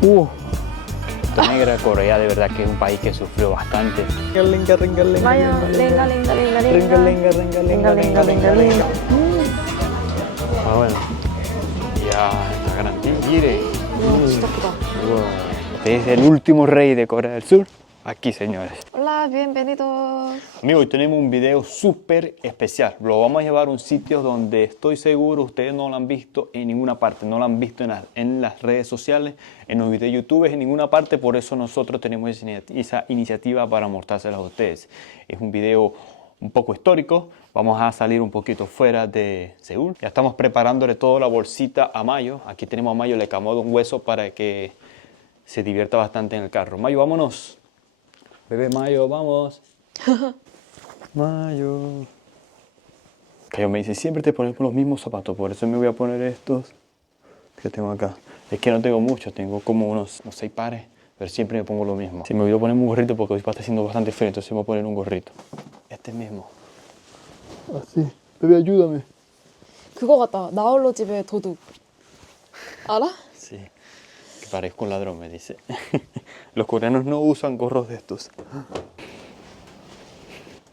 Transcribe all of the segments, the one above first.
Negra, Corea de verdad que es un país que sufrió bastante. Mayo, lenga, lenga, lenga, lenga, lenga, lenga, lenga. Ah, bueno. Ya, está grande. Mire. 진짜 크다. Este es el último rey de Corea del Sur. Aquí, señores. Hola, bienvenidos. Amigos, hoy tenemos un video súper especial. Lo vamos a llevar a un sitio donde estoy seguro ustedes no lo han visto en ninguna parte. No lo han visto en las redes sociales, en los videos de YouTube, en ninguna parte. Por eso nosotros tenemos esa iniciativa para mostrárselas a ustedes. Es un video un poco histórico. Vamos a salir un poquito fuera de Seúl. Ya estamos preparándole toda la bolsita a Mayo. Aquí tenemos a Mayo, le cambiamos un hueso para que se divierta bastante en el carro. Mayo, vámonos. Bebé Mayo, vamos. Mayo. Cayo me dice, siempre te pones los mismos zapatos, por eso me voy a poner estos que tengo acá. Es que no tengo muchos, tengo como unos 6 pares, pero siempre me pongo lo mismo. Si me voy a poner un gorrito porque hoy está haciendo bastante frío, entonces me voy a poner un gorrito. Este mismo. Así. Bebé, ayúdame. 그거 같다. 나홀로 집에 도둑. 알아? Sí. Que parezco un ladrón, me dice. Los coreanos no usan gorros de estos.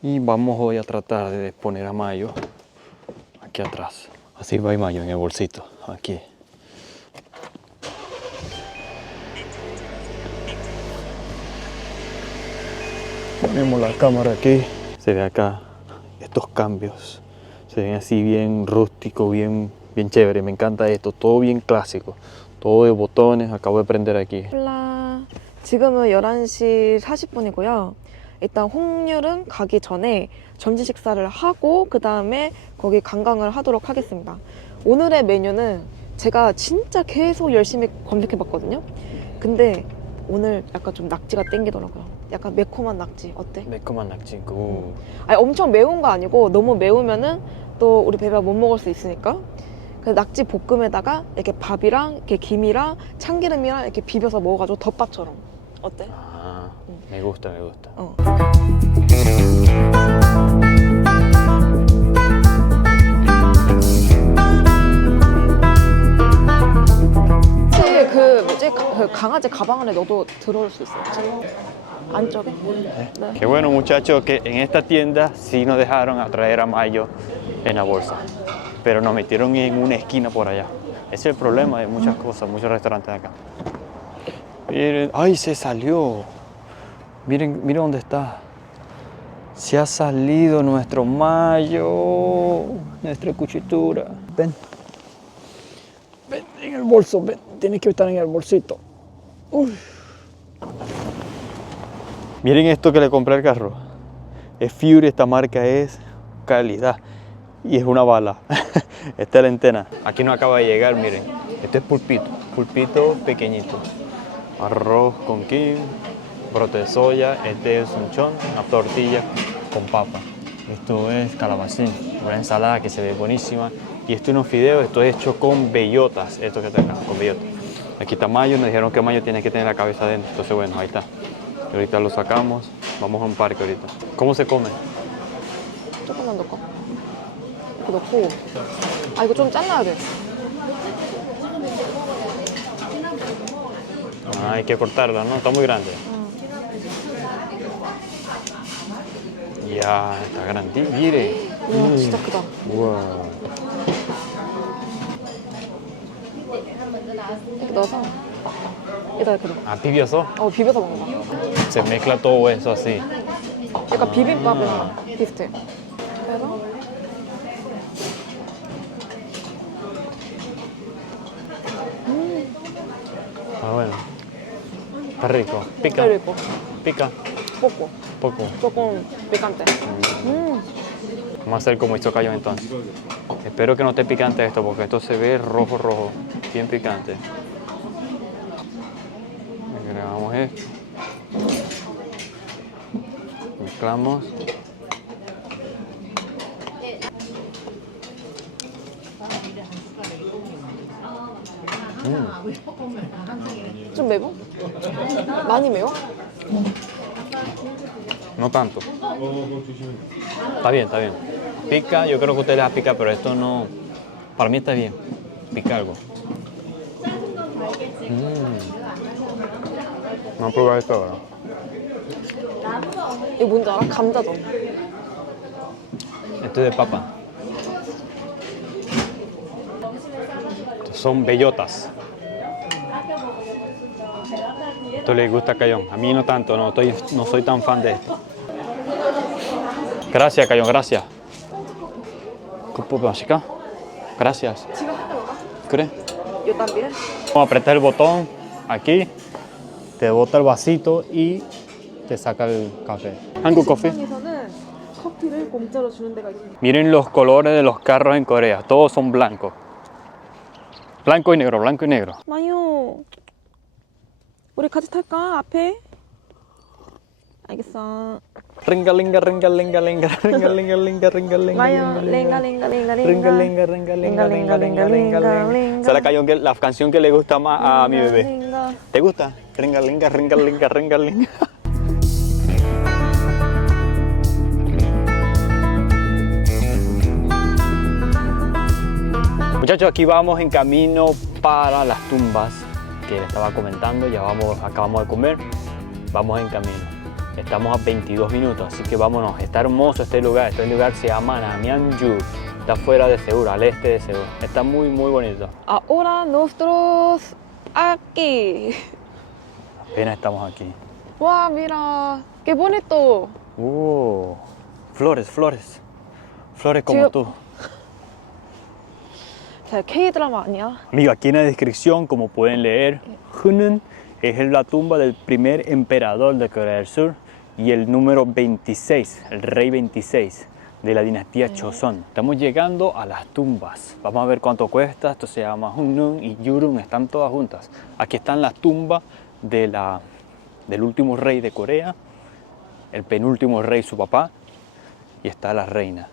Y vamos hoy a tratar de poner a Mayo aquí atrás. Así va Mayo en el bolsito, aquí. Ponemos la cámara aquí. Se ve acá estos cambios. Se ven así bien rústico, bien chévere. Me encanta esto, todo bien clásico. Todo de botones, acabo de prender aquí. 콜라. 지금은 11시 40분이고요. 일단 홍유름 가기 전에 점심 식사를 하고 그 다음에 거기 관광을 하도록 하겠습니다. 오늘의 메뉴는 제가 진짜 계속 열심히 검색해봤거든요. 근데 오늘 약간 좀 낙지가 땡기더라고요. 약간 매콤한 낙지 어때? 매콤한 낙지. 아니 엄청 매운 거 아니고 너무 매우면은 또 우리 베베가 못 먹을 수 있으니까 그 낙지 볶음에다가 이렇게 밥이랑 이렇게 김이랑 참기름이랑 이렇게 비벼서 먹어가지고 덮밥처럼 어때? Ah, me gusta, me gusta. 혹시 그 뭐지 그 강아지 가방 안에 넣어도 들어올 수 있어요? 안쪽에? 네. Qué bueno, muchachos, que en esta tienda sí nos dejaron a traer a Mayo en la bolsa, pero nos metieron en una esquina por allá. Ese es el problema de muchas cosas, muchos restaurantes de acá. Miren, ¡ay, se salió! Miren, miren dónde está. Se ha salido nuestro Mayo, nuestra cuchitura. Ven. Ven en el bolso, ven. Tienes que estar en el bolsito. Uy. Miren esto que le compré al carro. Es Fury, esta marca es calidad. Y es una bala. Esta es la antena. Aquí nos acaba de llegar, miren. Este es pulpito. Pulpito pequeñito. Arroz con kim, brote de soya. Este es un chon, una tortilla con papa. Esto es calabacín, una ensalada que se ve buenísima. Y esto es unos fideos, esto es hecho con bellotas. Esto que está acá, con bellotas. Aquí está Mayo, nos dijeron que Mayo tiene que tener la cabeza adentro. Entonces bueno, ahí está. Y ahorita lo sacamos, vamos a un parque ahorita. ¿Cómo se come? 조금만 넣을까? 이렇게 넣고 아 이거 좀 잘라야 돼. Ah, hay que cortarla, ¿no? Está muy grande. Ya, está grande. Mire. 우와 진짜 크다. Wow. 이렇게 넣어서 여기다 이렇게 넣어. Ah, tibioso. 비벼서 먹는 거. Se mezcla todo eso así. 약간 비빔밥이랑 비슷해. 그래서 Ah, bueno. Está rico. Pica. 진짜 있고 Pica. 볶고 Poco. 조금 picante. Vamos a hacer como hizo Cayo entonces. Espero que no esté picante esto, porque esto se ve rojo, rojo. Bien picante. Agregamos esto. Mezclamos. 좀 매워? 많이 매워? No tanto. Está bien, está bien. Pica, yo creo que a ustedes les pica, pero esto no. Para mí está bien. Pica algo. Vamos a probar esto ahora. 이거 뭔지 알아? 감자전. Esto es de papa. Estos son bellotas. Esto le gusta a Cayón. A mí no tanto, no soy tan fan de esto. Gracias, Cayón, gracias. Chica. Gracias. 지금 한 대 먹어? ¿Crees? Yo también. Vamos a apretar el botón aquí, te bota el vasito y te saca el café. ¿Hankook coffee? 식당에서는 커피를 공짜로 주는 데가 있습니다. Miren los colores de los carros en Corea, todos son blancos. Blanco y negro, blanco y negro. 마요. 우리 같이 탈까? 앞에? 알겠어. Ringalinga, ringalinga, linga, ringalinga, linga, ringalinga, 마요. linga, 랭가 랭가 랭가 ringalinga, ringalinga, linga, linga, linga. Esa es la canción que le gusta más a mi bebé. ¿Te gusta? Ringalinga, ringalinga, ringalinga. Muchachos, aquí vamos en camino para las tumbas que les estaba comentando. Ya acabamos de comer, vamos en camino. Estamos a 22 minutos, así que vámonos. Está hermoso este lugar. Este lugar se llama Namyeonju. Está fuera de Seúl, al este de Seúl. Está muy, muy bonito. Ahora nosotros aquí. Apenas estamos aquí. 와, mira. Qué bonito. Flores, flores. Flores como 지금- tú. 자, K-드라마 아니야? Amigo, aquí en la descripción, como pueden leer, Hunun es la tumba del primer emperador de Corea del Sur y el número 26, el rey 26 de la dinastía Joseon. Estamos llegando a las tumbas. Vamos a ver cuánto cuesta. Esto se llama Hunun y Yurun, están todas juntas. Aquí están las tumbas del último rey de Corea, el penúltimo rey, su papá, y está la reina.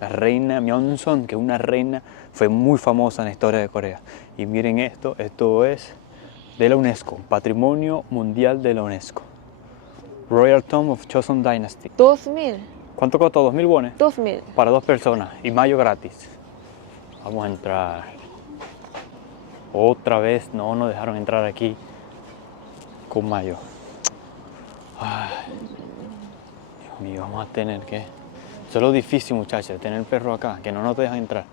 La reina Myeonson, que es una reina, fue muy famosa en la historia de Corea. Y miren esto es de la UNESCO, Patrimonio Mundial de la UNESCO. Royal Tomb of Joseon Dynasty. 2000. ¿Cuánto costó? 2.000 wones. 2000. Para 2 personas y mayo gratis. Vamos a entrar. Otra vez no nos dejaron entrar aquí con mayo. Ay, Dios mío, vamos a tener que... Eso es lo difícil, muchachos, tener el perro acá, que no nos dejan entrar.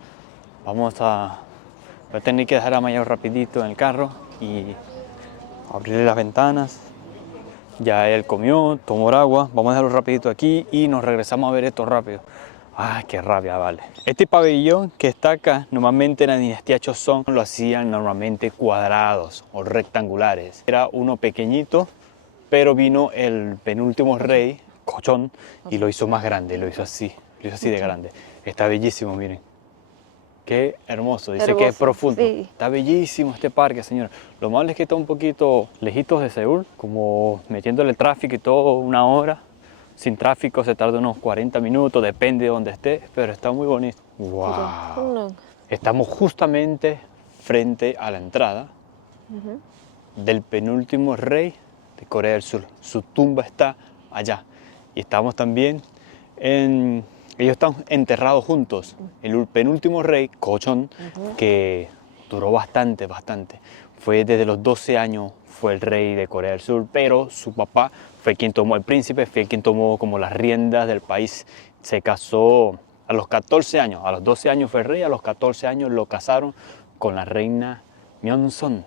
Voy a tener que dejar a Mayo rapidito en el carro y abrirle las ventanas. Ya él comió, tomó agua, vamos a dejarlo rapidito aquí y nos regresamos a ver esto rápido. ¡Ay, qué rabia, vale! Este pabellón que está acá, normalmente en la dinastía Joseon lo hacían normalmente cuadrados o rectangulares. Era uno pequeñito, pero vino el penúltimo rey, Joseon, y lo hizo más grande, lo hizo así de grande. Está bellísimo, miren. Qué hermoso, dice que es profundo. Sí. Está bellísimo este parque, señor. Lo malo es que está un poquito lejitos de Seúl, como metiéndole el tráfico y todo, una hora. Sin tráfico se tarda unos 40 minutos, depende de donde esté, pero está muy bonito. ¡Wow! 성능. Estamos justamente frente a la entrada del penúltimo rey de Corea del Sur. Su tumba está allá. Y estamos también en... Ellos están enterrados juntos. El penúltimo rey, Joseon, que duró bastante. Fue desde los 12 años, fue el rey de Corea del Sur, pero su papá fue quien tomó, el príncipe fue quien tomó como las riendas del país. Se casó a los 14 años, a los 12 años fue rey, a los 14 años lo casaron con la reina Myeonson.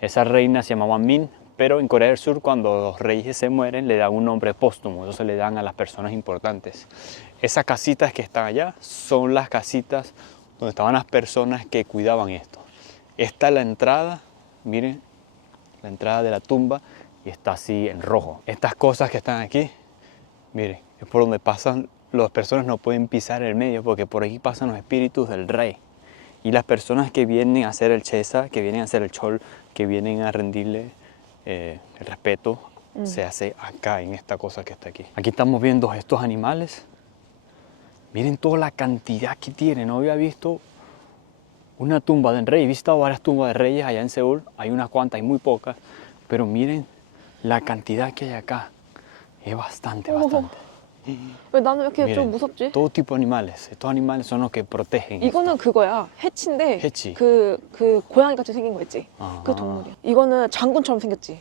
Esa reina se llamaba Min, pero en Corea del Sur cuando los reyes se mueren le dan un nombre póstumo, entonces le dan a las personas importantes. Esas casitas que están allá son las casitas donde estaban las personas que cuidaban esto. Esta es la entrada, miren, la entrada de la tumba y está así en rojo. Estas cosas que están aquí, miren, es por donde pasan, las personas no pueden pisar el medio porque por aquí pasan los espíritus del rey. Y las personas que vienen a hacer el chesa, que vienen a hacer el chol, que vienen a rendirle el respeto, se hace acá, en esta cosa que está aquí. Aquí estamos viendo estos animales. Miren toda la cantidad que tiene. No había visto una tumba de rey. He visto varias tumbas de reyes allá en Seúl. Hay unas cuantas, hay muy pocas. Pero miren la cantidad que hay acá. Es bastante. 왜 나는 왜 이렇게 Miren, 좀 무섭지? todo tipo de animales. Estos animales son los que protegen. 이거는 그거야. 해치인데 해치. 그 고양이 같이 생긴 거 있지? 아. 그 동물이야. 이거는 장군처럼 생겼지?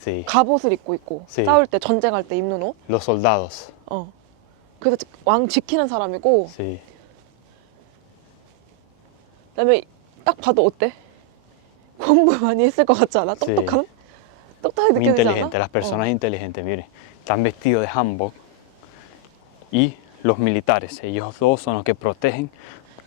Sí. 갑옷을 입고 있고 Sí. 싸울 때 전쟁할 때 입는 옷. Los soldados. 그래서 왕 지키는 사람이고 Sí. 그다음에 딱 봐도 어때? 공부 많이 했을 것 같지 않아? Sí. 똑똑하게 Muy 느껴지지 inteligente, 않아? las personas inteligentes, miren, están vestidos de hanbok y los militares, ellos dos son los que protegen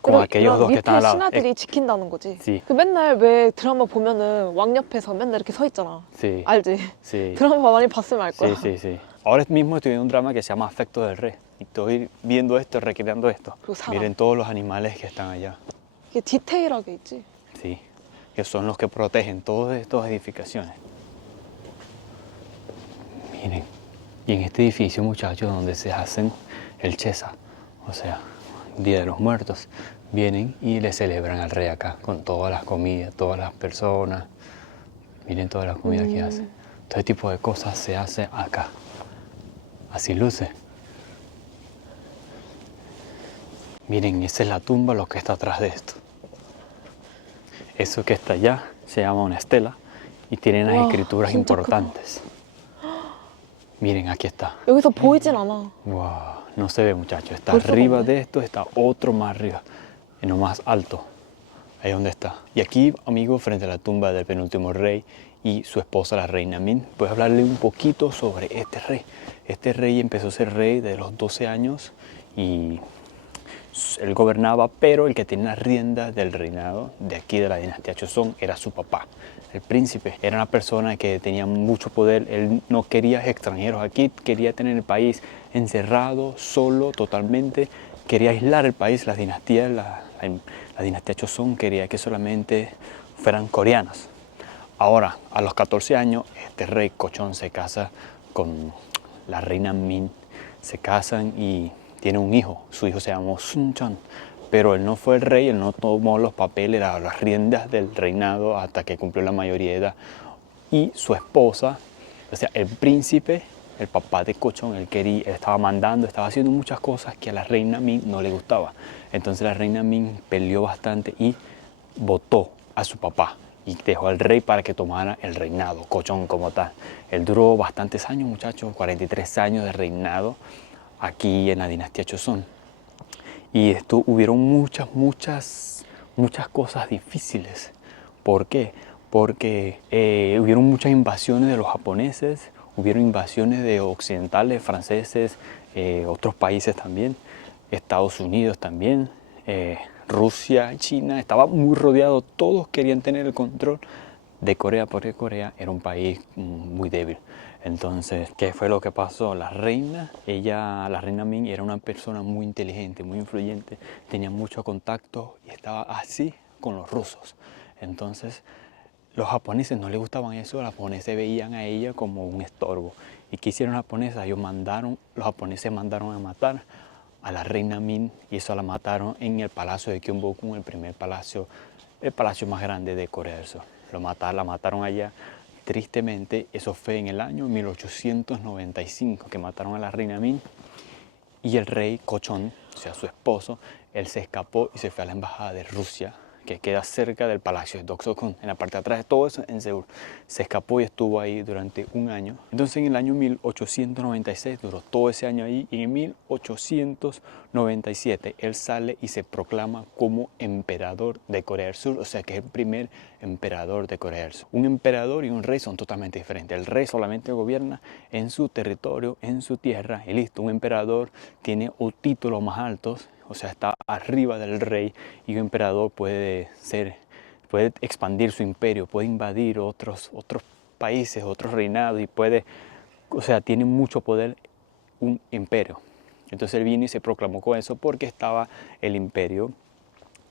con aquellos dos que están 밑에 al lado. 신하들이 지킨다는 거지. Sí. 그 맨날 왜 드라마 보면은 왕 옆에서 맨날 이렇게 서 있잖아. Sí, 알지? sí, 드라마 많이 봤으면 알 sí, 거야. sí, sí. Ahora mismo estoy viendo un drama que se llama Afecto del Rey y estoy viendo esto, recreando esto. 그리고 사람. Miren todos los animales que están allá. 이게 디테일하게 있지. Sí, que son los que protegen todas estas edificaciones. Miren, y en este edificio, muchachos, donde se hacen el Chesa, o sea, Día de los Muertos, vienen y le celebran al rey acá, con todas las comidas, todas las personas. Miren todas las comidas que hacen. Todo este tipo de cosas se hace acá. Así luce. Miren, esa es la tumba, lo que está atrás de esto. Eso que está allá se llama una estela y tiene unas Wow, escrituras 진짜 importantes. Miren, aquí está. 여기서 보이진 않아. Wow, no se ve, muchachos. Está Por favor. arriba de esto, está otro más arriba, en lo más alto. Ahí donde está. Y aquí, amigo, frente a la tumba del penúltimo rey y su esposa, la reina Min, voy a hablarle un poquito sobre este rey. Este rey empezó a ser rey de los 12 años y él gobernaba, pero el que tenía las riendas del reinado de aquí de la dinastía Joseon era su papá. El príncipe era una persona que tenía mucho poder, él no quería extranjeros aquí, quería tener el país encerrado, solo, totalmente, quería aislar el país, las dinastías, la dinastía Joseon quería que solamente fueran coreanas. Ahora, a los 14 años, este rey Joseon se casa con la reina Min, se casan y tiene un hijo, su hijo se llamó Sun-chan, pero él no fue el rey, él no tomó los papeles, las riendas del reinado hasta que cumplió la mayoría de edad. Y su esposa, o sea, el príncipe, el papá de Joseon, él estaba mandando, estaba haciendo muchas cosas que a la reina Min no le gustaba. Entonces la reina Min peleó bastante y votó a su papá y dejó al rey para que tomara el reinado, Joseon como tal. Él duró bastantes años, muchachos, 43 años de reinado aquí en la dinastía Joseon. Y hubieron muchas cosas difíciles. ¿Por qué? Porque hubieron muchas invasiones de los japoneses, hubieron invasiones de occidentales, franceses, otros países también, Estados Unidos también, Rusia, China, estaba muy rodeado, todos querían tener el control de Corea, porque Corea era un país muy débil. Entonces, ¿qué fue lo que pasó? La reina Min, era una persona muy inteligente, muy influyente, tenía mucho contacto y estaba así con los rusos. Entonces, los japoneses no les gustaban eso, los japoneses veían a ella como un estorbo. ¿Y qué hicieron los japoneses? Los japoneses mandaron a matar a la reina Min y eso la mataron en el palacio de Gyeongbokgung, el palacio más grande de Corea del Sur. La mataron allá. Tristemente, eso fue en el año 1895 que mataron a la reina Min y el rey Joseon, o sea, su esposo, él se escapó y se fue a la embajada de Rusia, que queda cerca del palacio de Dokso-gun, en la parte de atrás de todo eso, en Seúl. Se escapó y estuvo ahí durante un año. Entonces en el año 1896 duró todo ese año ahí y en 1897 él sale y se proclama como emperador de Corea del Sur, o sea que es el primer emperador de Corea del Sur. Un emperador y un rey son totalmente diferentes. El rey solamente gobierna en su territorio, en su tierra y listo. Un emperador tiene títulos más altos, o sea, está arriba del rey, y un emperador puede expandir su imperio, puede invadir otros países, otros reinados y tiene mucho poder un imperio. Entonces él vino y se proclamó con eso porque estaba el imperio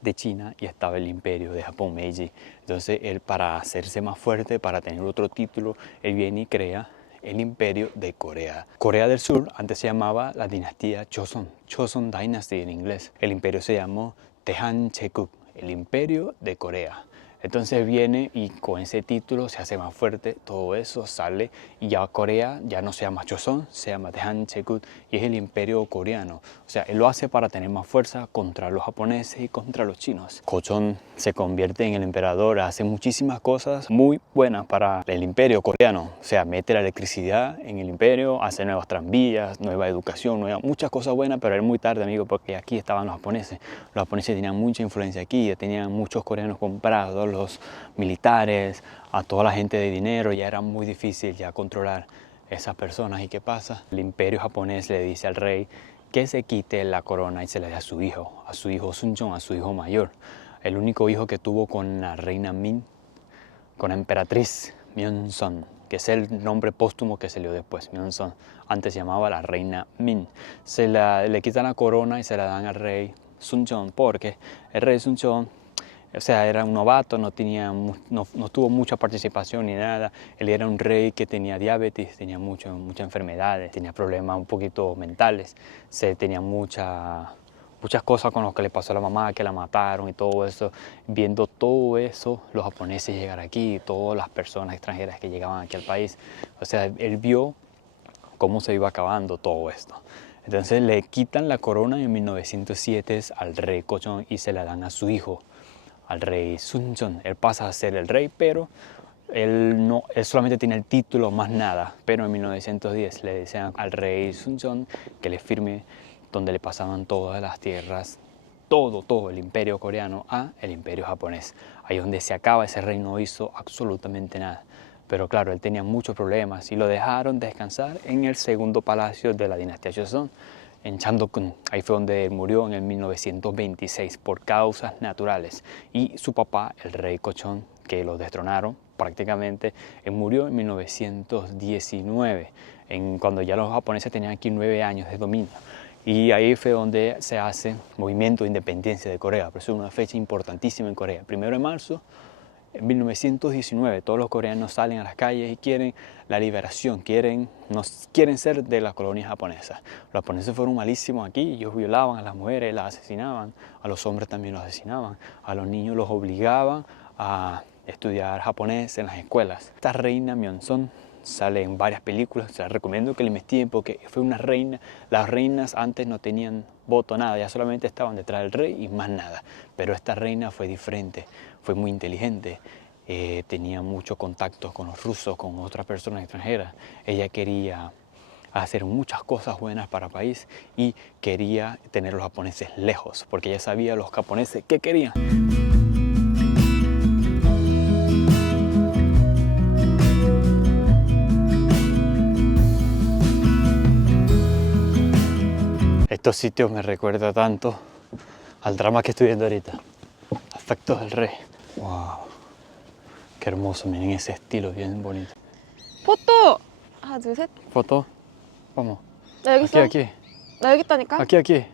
de China y estaba el imperio de Japón, Meiji. Entonces él, para hacerse más fuerte, para tener otro título, él viene y crea el imperio de Corea. Corea del Sur antes se llamaba la dinastía Joseon, Joseon Dynasty en inglés. El imperio se llamó Daehan Cheuk, el imperio de Corea. Entonces viene y con ese título se hace más fuerte, todo eso sale y ya Corea ya no se llama Joseon, se llama Daehanchegun y es el imperio coreano. O sea, él lo hace para tener más fuerza contra los japoneses y contra los chinos. Joseon se convierte en el emperador, hace muchísimas cosas muy buenas para el imperio coreano. O sea, mete la electricidad en el imperio, hace nuevas tranvías, nueva educación, muchas cosas buenas, pero era muy tarde, amigo, porque aquí estaban los japoneses. Los japoneses tenían mucha influencia aquí, ya tenían muchos coreanos comprados, los militares, a toda la gente de dinero, ya era muy difícil ya controlar esas personas. ¿Y qué pasa? El imperio japonés le dice al rey que se quite la corona y se la dé a su hijo Suncheon, a su hijo mayor. El único hijo que tuvo con la reina Min, con la emperatriz Myeonseon, que es el nombre póstumo que se le dio después, Myeonseon. Antes se llamaba la reina Min. Le quitan la corona y se la dan al rey Suncheon, porque el rey Suncheon, o sea, era un novato, no tuvo mucha participación ni nada. Él era un rey que tenía diabetes, tenía muchas enfermedades, tenía problemas un poquito mentales, tenía muchas cosas con las que le pasó a la mamá, que la mataron y todo eso. Viendo todo eso, los japoneses llegar aquí, todas las personas extranjeras que llegaban aquí al país, o sea, él vio cómo se iba acabando todo esto. Entonces le quitan la corona en 1907 al rey Joseon y se la dan a su hijo, al rey Suncheon. Él pasa a ser el rey, pero él solamente tiene el título, más nada. Pero en 1910 le decían al rey Suncheon que le firme donde le pasaban todas las tierras, todo el imperio coreano a el imperio japonés. Ahí donde se acaba, ese rey no hizo absolutamente nada. Pero claro, él tenía muchos problemas y lo dejaron descansar en el segundo palacio de la dinastía Joseon, en Changdeok-gun. Ahí fue donde él murió en el 1926 por causas naturales. Y su papá, el rey Joseon, que lo destronaron prácticamente, él murió en 1919, cuando ya los japoneses tenían aquí 9 años de dominio. Y ahí fue donde se hace movimiento de independencia de Corea. Por eso es una fecha importantísima en Corea. 1 de marzo en 1919, todos los coreanos salen a las calles y quieren la liberación, quieren ser de las colonias japonesas. Los japoneses fueron malísimos aquí, ellos violaban a las mujeres, las asesinaban, a los hombres también los asesinaban, a los niños los obligaban a estudiar japonés en las escuelas. Esta reina Myeonseon sale en varias películas, se las recomiendo que la investiguen porque fue una reina. Las reinas antes no tenían voto, nada, ya solamente estaban detrás del rey y más nada. Pero esta reina fue diferente, fue muy inteligente, tenía mucho contacto con los rusos, con otras personas extranjeras. Ella quería hacer muchas cosas buenas para el país y quería tener a los japoneses lejos, porque ella sabía los japoneses qué querían. Estos sitios me recuerdan tanto al drama que estoy viendo ahorita. Afectos del Rey. Wow. Qué hermoso, miren ese estilo bien bonito. 포토! 하나, 둘, 셋. ¿Foto? Vamos. 나 여기 있어. Aquí. 나 여기 있다니까. Aquí.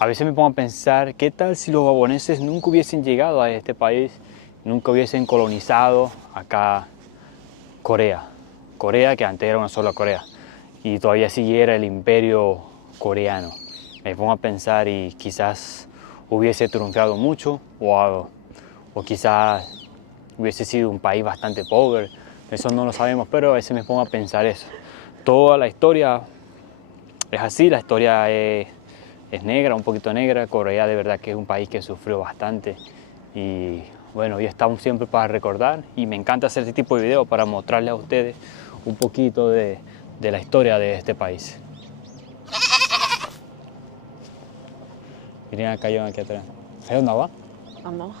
A veces me pongo a pensar, ¿qué tal si los japoneses nunca hubiesen llegado a este país, nunca hubiesen colonizado acá Corea? Corea, que antes era una sola Corea, y todavía siguiera el imperio coreano. Me pongo a pensar y quizás hubiese triunfado mucho o quizás hubiese sido un país bastante pobre. Eso no lo sabemos, pero a veces me pongo a pensar eso. Toda la historia es así, la historia es negra, un poquito negra. Corea de verdad que es un país que sufrió bastante y bueno, hoy estamos siempre para recordar y me encanta hacer este tipo de videos para mostrarles a ustedes un poquito de la historia de este país. Miren acá, yo aquí atrás. ¿Ahí no va? 안 나와.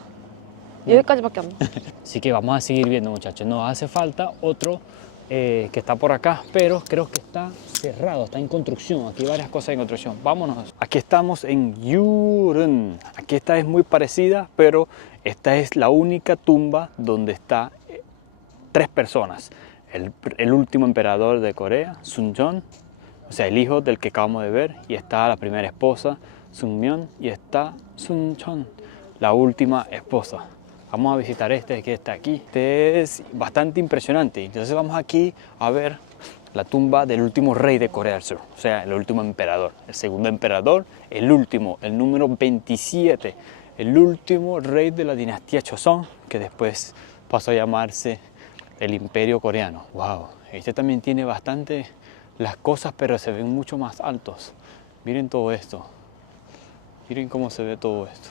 여기까지밖에 안 나와. Así que vamos a seguir viendo, muchachos. Nos hace falta otro que está por acá, pero creo que está cerrado, está en construcción. Aquí hay varias cosas en construcción. Vámonos. Aquí estamos en Yureun. Aquí esta es muy parecida, pero esta es la única tumba donde está 3 personas. El último emperador de Corea, Suncheon, o sea, el hijo del que acabamos de ver, y está la primera esposa, Sunmyeon, y está Suncheon, la última esposa. Vamos a visitar este que está aquí. Este es bastante impresionante. Entonces vamos aquí a ver la tumba del último rey de Corea del Sur, o sea, el último emperador. El segundo emperador el último, el número 27, el último rey de la dinastía Joseon, que después pasó a llamarse el Imperio Coreano. Wow, este también tiene bastante las cosas, pero se ven mucho más altos. Miren todo esto. Miren cómo se ve todo esto.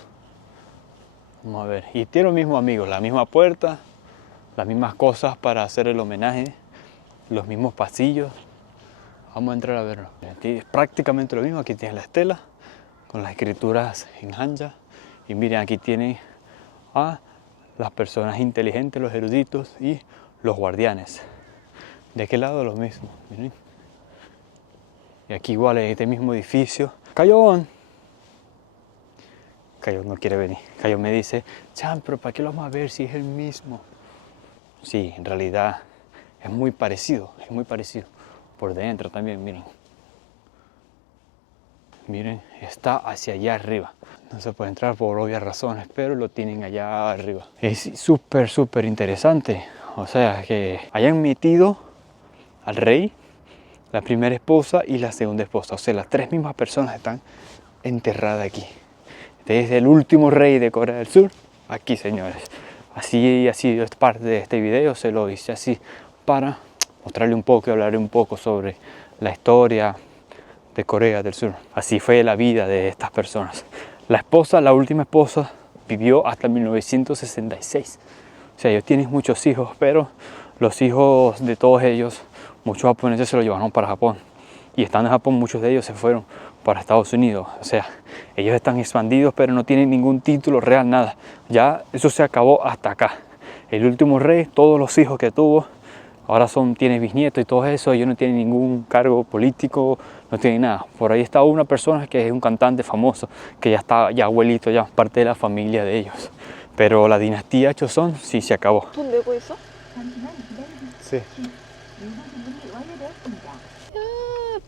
Vamos a ver. Y tiene los mismos amigos, la misma puerta, las mismas cosas para hacer el homenaje, los mismos pasillos. Vamos a entrar a verlo. Aquí es prácticamente lo mismo. Aquí tienes la estela con las escrituras en Hanja. Y miren, aquí tienen a las personas inteligentes, los eruditos y los guardianes. De aquel lado lo mismo. Miren. Y aquí igual en este mismo edificio. Cayón. Cayón no quiere venir. Cayón me dice, Chan, pero ¿para qué lo vamos a ver si es el mismo? Sí, en realidad es muy parecido, es muy parecido. Por dentro también, miren. Miren, está hacia allá arriba. No se puede entrar por obvias razones, pero lo tienen allá arriba. Es súper, súper interesante. O sea, que hayan metido al rey, la primera esposa y la segunda esposa. O sea, las tres mismas personas están enterradas aquí. Este es el último rey de Corea del Sur. Aquí, señores. Así es parte de este video. Se lo hice así para mostrarle un poco y hablarle un poco sobre la historia de Corea del Sur. Así fue la vida de estas personas. La esposa, la última esposa, vivió hasta 1966. O sea, ellos tienen muchos hijos, pero los hijos de todos ellos, muchos japoneses se los llevaron para Japón. Y estando en Japón, muchos de ellos se fueron para Estados Unidos. O sea, ellos están expandidos, pero no tienen ningún título real, nada. Ya eso se acabó hasta acá. El último rey, todos los hijos que tuvo, ahora tiene bisnietos y todo eso. Ellos no tienen ningún cargo político, no tienen nada. Por ahí está una persona que es un cantante famoso, que ya está ya abuelito, ya parte de la familia de ellos. Pero la dinastía Joseon sí se acabó. 돈 내고 있어? Sí.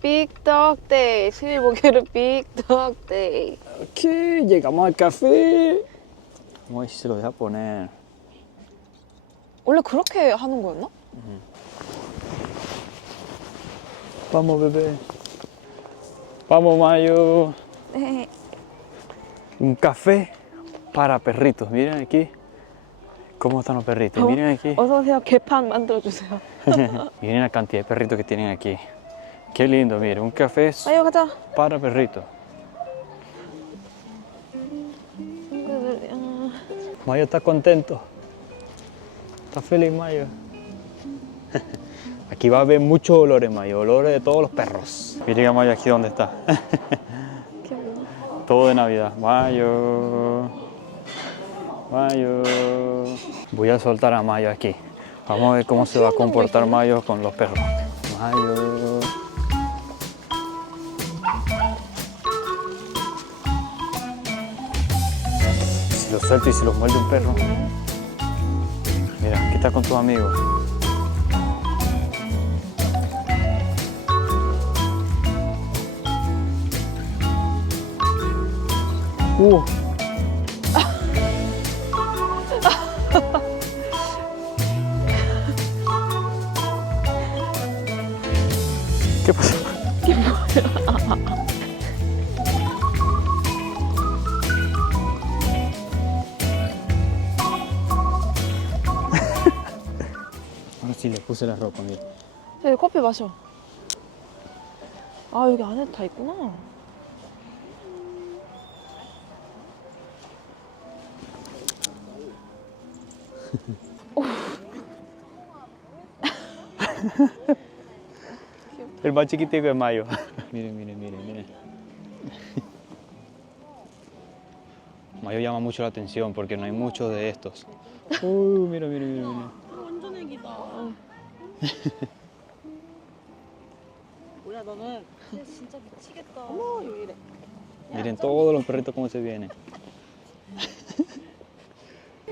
Big Dog Day. 15개월 Big Dog Day. Ok, llegamos al café. Uy, se lo deja poner. 원래 그렇게 하는 거였나? Vamos, bebé. Vamos, Mayo. 네. Un café para perritos. Miren aquí cómo están los perritos. Miren aquí. 어서 오세요. 개판 만들어 주세요. Miren la cantidad de perritos que tienen aquí. Qué lindo, miren. Un café 아유 가자. para perritos. Mayo está contento. Está feliz, Mayo. Aquí va a haber muchos olores, Mayo. Olores de todos los perros. Miren a Mayo aquí donde está. Todo de Navidad. Mayo. Mayo. Voy a soltar a Mayo aquí. Vamos a ver cómo se va a comportar Mayo con los perros. Mayo. Si lo suelto y si lo muerde un perro. Mira, aquí está con tus amigos. ¿Qué pasó? Ahora sí le puse la ropa, mira. 여기 커피 마셔. 아 여기 안에 다 있구나. El más chiquitico es Mayo. Miren, miren, miren, miren. Mayo llama mucho la atención porque no hay muchos de estos. Mira, mira, mira, mira. 완전 애기다. 뭐야 너는? 진짜 미치겠다. 어머 여기 이래. Miren todos los perritos cómo se vienen.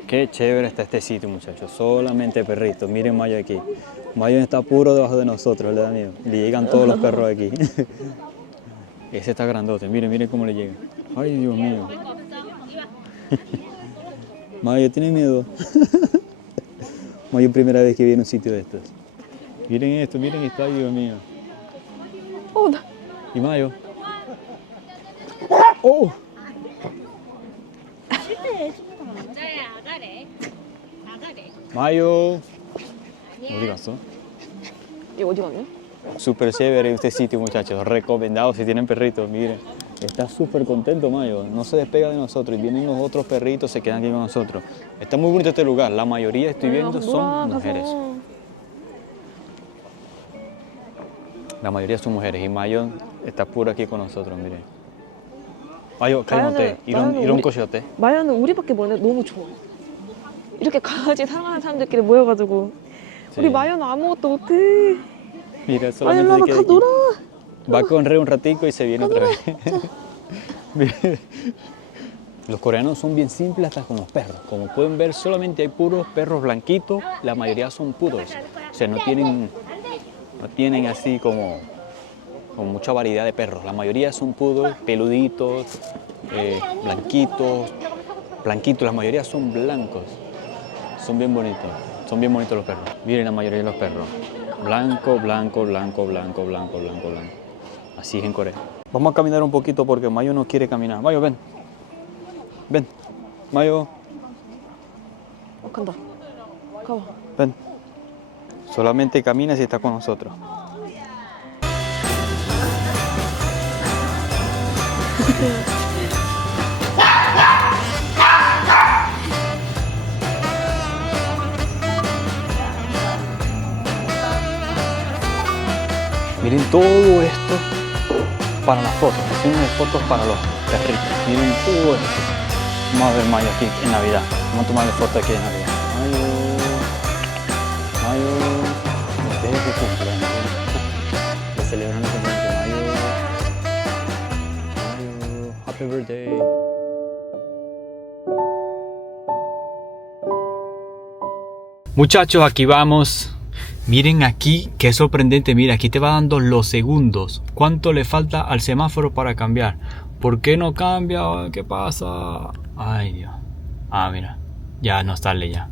Qué chévere está este sitio, muchachos. Solamente perritos. Miren Mayo aquí. Mayo está puro debajo de nosotros, ¿verdad, amigo? Le llegan todos los perros aquí. Ese está grandote. Miren, miren cómo le llegan. Ay, Dios mío. Mayo, ¿tiene miedo? Mayo, primera vez que viene a un sitio de estos. Miren esto, ay, Dios mío. 어 나. ¿Y Mayo? 오! 마요. 어디 갔어? 이 어디 갔냐? Súper chévere este sitio, muchachos. Recomendado si tienen perritos. Miren, está súper contento Mayo. No se despega de nosotros. Y vienen los otros perritos, se quedan aquí con nosotros. Está muy bonito este lugar. La mayoría, estoy viendo, son mujeres. La mayoría son mujeres. Y Mayo está puro aquí con nosotros, miren. Mayo, cálmate. 이런 곳이 어때? 마야는 우리밖에 모르는데 너무 좋아. 이렇게 강아지 사랑하는 사람들끼리 모여가지고 Sí. 우리 마야는 아무것도 못해. Mira, 마야 solamente 일로 와봐, se 가 queda aquí. 놀아. Va a correr un ratico y se viene otra vez. Miren. Los coreanos son bien simples hasta con los perros. Como pueden ver, solamente hay puros perros blanquitos. La mayoría son poodles. O sea, no tienen así como mucha variedad de perros. La mayoría son poodles, peluditos, blanquitos. La mayoría son blancos. Son bien bonitos los perros. Miren la mayoría de los perros. Blanco, blanco, blanco, blanco, blanco, blanco, blanco. Así es en Corea. Vamos a caminar un poquito porque Mayo no quiere caminar. Mayo, ven. Ven. Mayo, 간다. 가봐. ven. Solamente camina si está con nosotros. Miren todo esto para las fotos, sesiones de fotos para los perritos. Miren todo esto. Vamos a ver Mayo aquí en Navidad. Vamos a tomarle fotos aquí en Navidad. Mayo, este es su cumpleaños. Le celebran el cumpleaños de Mayo, happy birthday. Muchachos, aquí vamos. Miren aquí, qué sorprendente. Mira, aquí te va dando los segundos. ¿Cuánto le falta al semáforo para cambiar? ¿Por qué no cambia? ¿Qué pasa? Ay, Dios. Ah, mira. Ya no sale ya.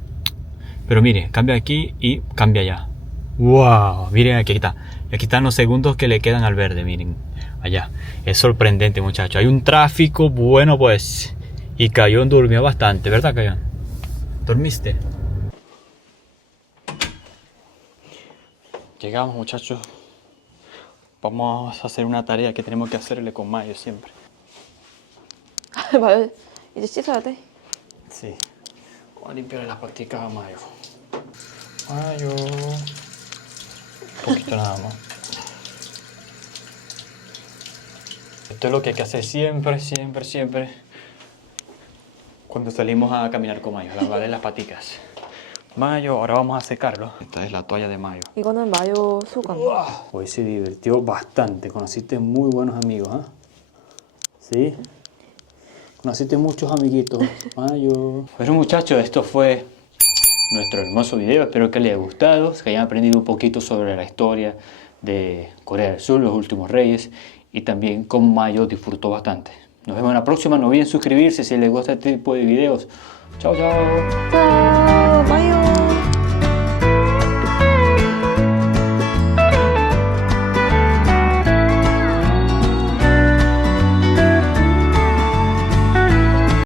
Pero mire, cambia aquí y cambia ya. ¡Wow! Miren, aquí está. Aquí están los segundos que le quedan al verde, miren. Allá. Es sorprendente, muchachos. Hay un tráfico bueno, pues. Y Cayón durmió bastante, ¿verdad, Cayón? ¿Dormiste? Llegamos, muchachos. Vamos a hacer una tarea que tenemos que hacerle con Mayo siempre. 마야 이제 씻어야 돼. Sí. Vamos a limpiarle las paticas a Mayo. Mayo. Un poquito nada más. Esto es lo que hay que hacer siempre, siempre, siempre. Cuando salimos a caminar con Mayo, lavarle las paticas. Mayo, ahora vamos a secarlo. Esta es la toalla de Mayo. 이거는 마요 수건. Hoy se divirtió bastante. Conociste muy buenos amigos, ¿ah? ¿Sí? Conociste muchos amiguitos. Mayo. Bueno, muchachos, esto fue nuestro hermoso video. Espero que les haya gustado, que hayan aprendido un poquito sobre la historia de Corea del Sur, los últimos reyes, y también cómo Mayo disfrutó bastante. Nos vemos en la próxima. No olviden suscribirse si les gusta este tipo de videos. Chao, chao. 짠.